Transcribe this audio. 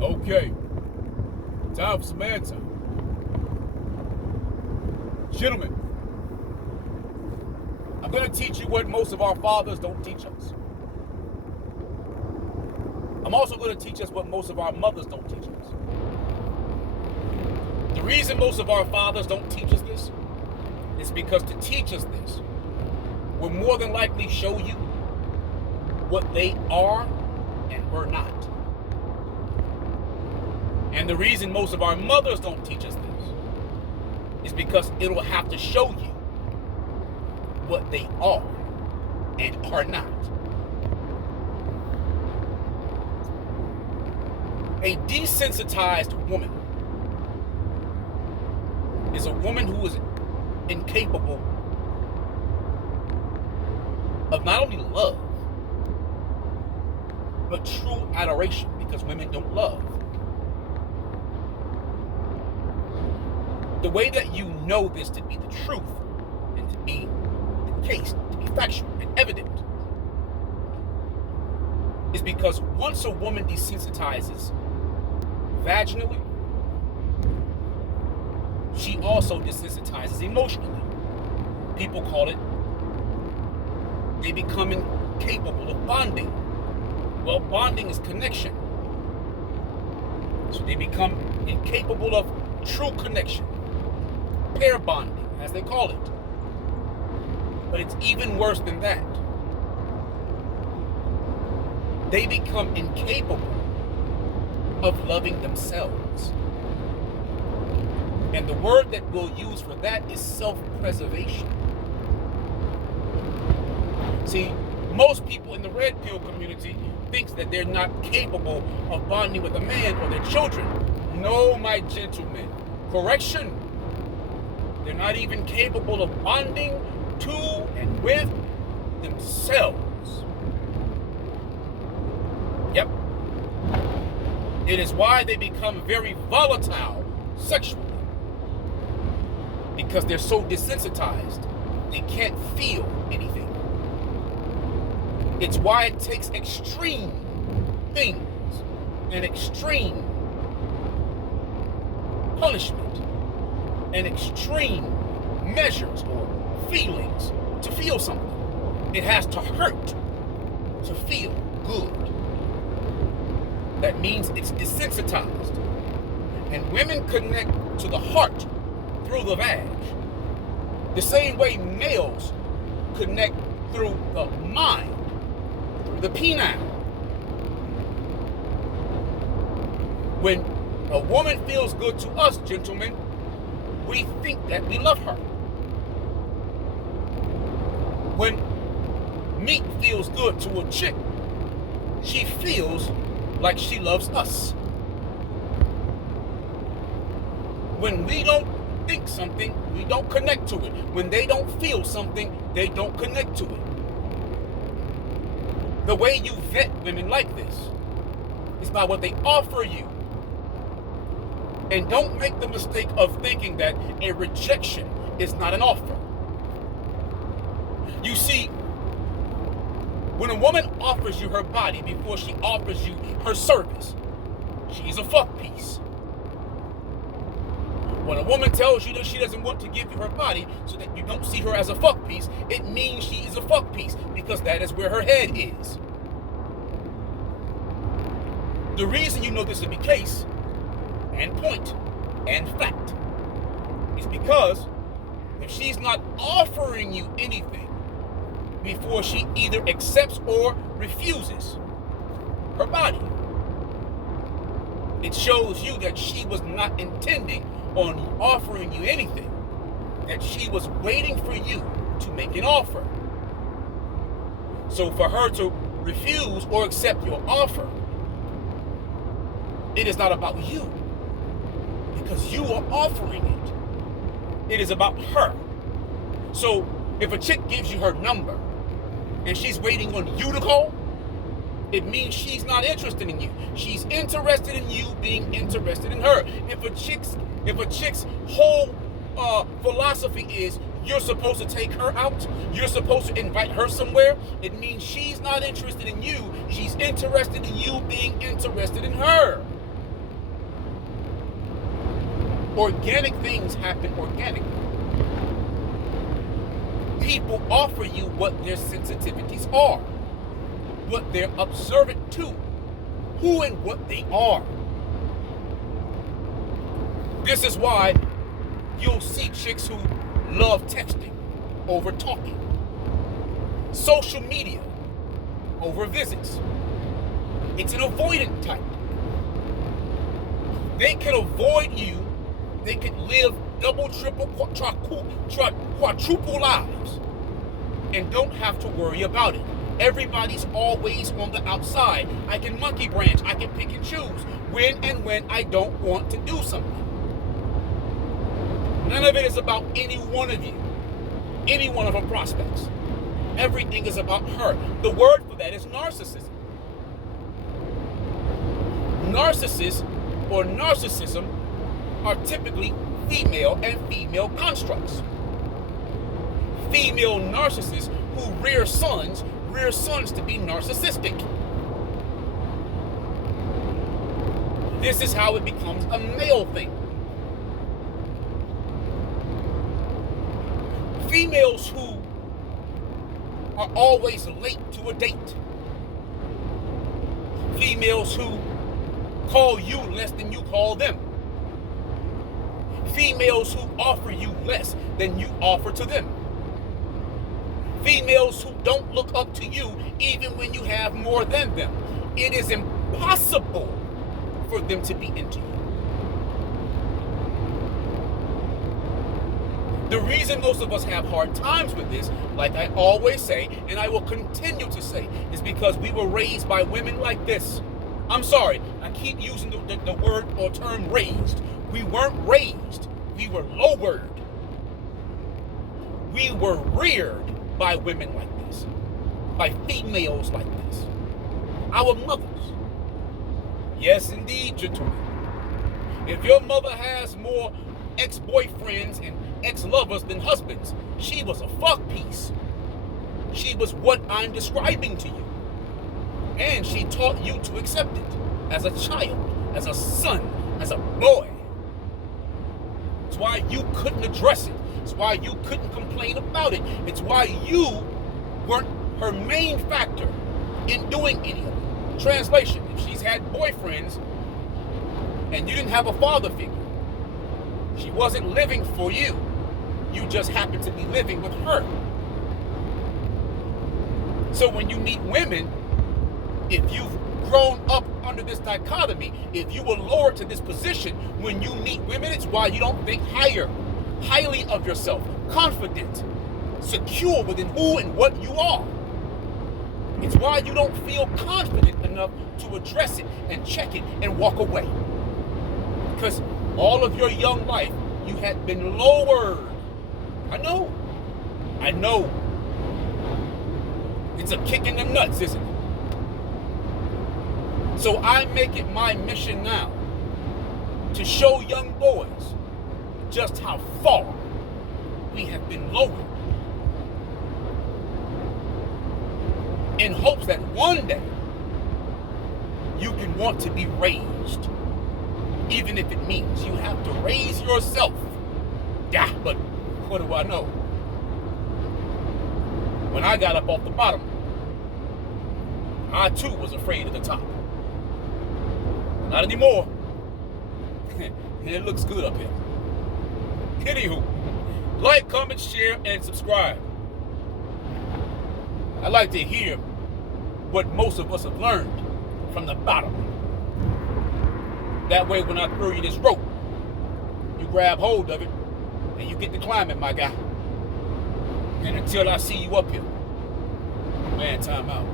Okay, time for Samantha. Gentlemen, I'm going to teach you what most of our fathers don't teach us. I'm also going to teach us what most of our mothers don't teach us. The reason most of our fathers don't teach us this is because to teach us this will more than likely show you what they are and were not. And the reason most of our mothers don't teach us this is because it'll have to show you what they are and are not. A desensitized woman is a woman who is incapable of not only love, but true adoration, because women don't love. The way that you know this to be the truth and to be the case, to be factual and evident, is because once a woman desensitizes vaginally, she also desensitizes emotionally. People call it, they become incapable of bonding. Well, bonding is connection. So they become incapable of true connection. Pair bonding, as they call it. But it's even worse than that. They become incapable of loving themselves. And the word that we'll use for that is self-preservation. See, most people in the red pill community thinks that they're not capable of bonding with a man or their children. No, my gentlemen. Correction. They're not even capable of bonding to and with themselves. Yep. It is why they become very volatile sexually. Because they're so desensitized, they can't feel anything. It's why it takes extreme things and extreme punishment and extreme measures or feelings to feel something. It has to hurt to feel good. That means it's desensitized. And women connect to the heart through the vag, the same way males connect through the mind, through the penile. When a woman feels good to us, gentlemen, we think that we love her. When meat feels good to a chick, she feels like she loves us. When we don't think something, we don't connect to it. When they don't feel something, they don't connect to it. The way you vet women like this is by what they offer you. And don't make the mistake of thinking that a rejection is not an offer. You see, when a woman offers you her body before she offers you her service, she's a fuck piece. When a woman tells you that she doesn't want to give you her body so that you don't see her as a fuck piece, it means she is a fuck piece, because that is where her head is. The reason you know this to be case, and point, and fact, is because if she's not offering you anything before she either accepts or refuses her body, it shows you that she was not intending on offering you anything, that she was waiting for you to make an offer. So for her to refuse or accept your offer, it is not about you, because you are offering it. It is about her. So if a chick gives you her number and she's waiting on you to call, it means she's not interested in you. She's interested in you being interested in her. If a chick's whole philosophy is you're supposed to take her out, you're supposed to invite her somewhere, it means she's not interested in you. She's interested in you being interested in her. Organic things happen organically. People offer you what their sensitivities are, what they're observant to, who and what they are. This is why you'll see chicks who love texting over talking, social media over visits. It's an avoidant type. They can avoid you. They can live double, triple, quadruple lives and don't have to worry about it. Everybody's always on the outside. I can monkey branch. I can pick and choose when I don't want to do something. None of it is about any one of you, any one of her prospects. Everything is about her. The word for that is narcissism. Narcissists or narcissism are typically female and female constructs. Female narcissists who rear sons to be narcissistic. This is how it becomes a male thing. Females who are always late to a date. Females who call you less than you call them. Females who offer you less than you offer to them. Females who don't look up to you even when you have more than them. It is impossible for them to be into you. The reason most of us have hard times with this, like I always say, and I will continue to say, is because we were raised by women like this. I'm sorry, I keep using the word or term raised. We weren't raised, we were lowered. We were reared by women like this, by females like this. Our mothers. Yes, indeed, gentlemen. If your mother has more ex-boyfriends and ex-lovers than husbands, she was a fuck piece. She was what I'm describing to you. And she taught you to accept it as a child, as a son, as a boy. It's why you couldn't address it. It's why you couldn't complain about it. It's why you weren't her main factor in doing any of it. Translation, if she's had boyfriends and you didn't have a father figure, she wasn't living for you. You just happened to be living with her. So when you meet women, if you've grown up under this dichotomy, if you were lowered to this position, when you meet women, it's why you don't think highly of yourself, confident, secure within who and what you are. It's why you don't feel confident enough to address it and check it and walk away. Because all of your young life, you had been lowered. I know. It's a kick in the nuts, isn't it? So I make it my mission now to show young boys just how far we have been lowered, in hopes that one day you can want to be raised, even if it means you have to raise yourself. Yeah, but what do I know? When I got up off the bottom, I too was afraid of the top. Not anymore. It looks good up here. Anywho, like, comment, share, and subscribe. I like to hear what most of us have learned from the bottom. That way, when I throw you this rope, you grab hold of it and you get to climbing, my guy. And until I see you up here, man, time out.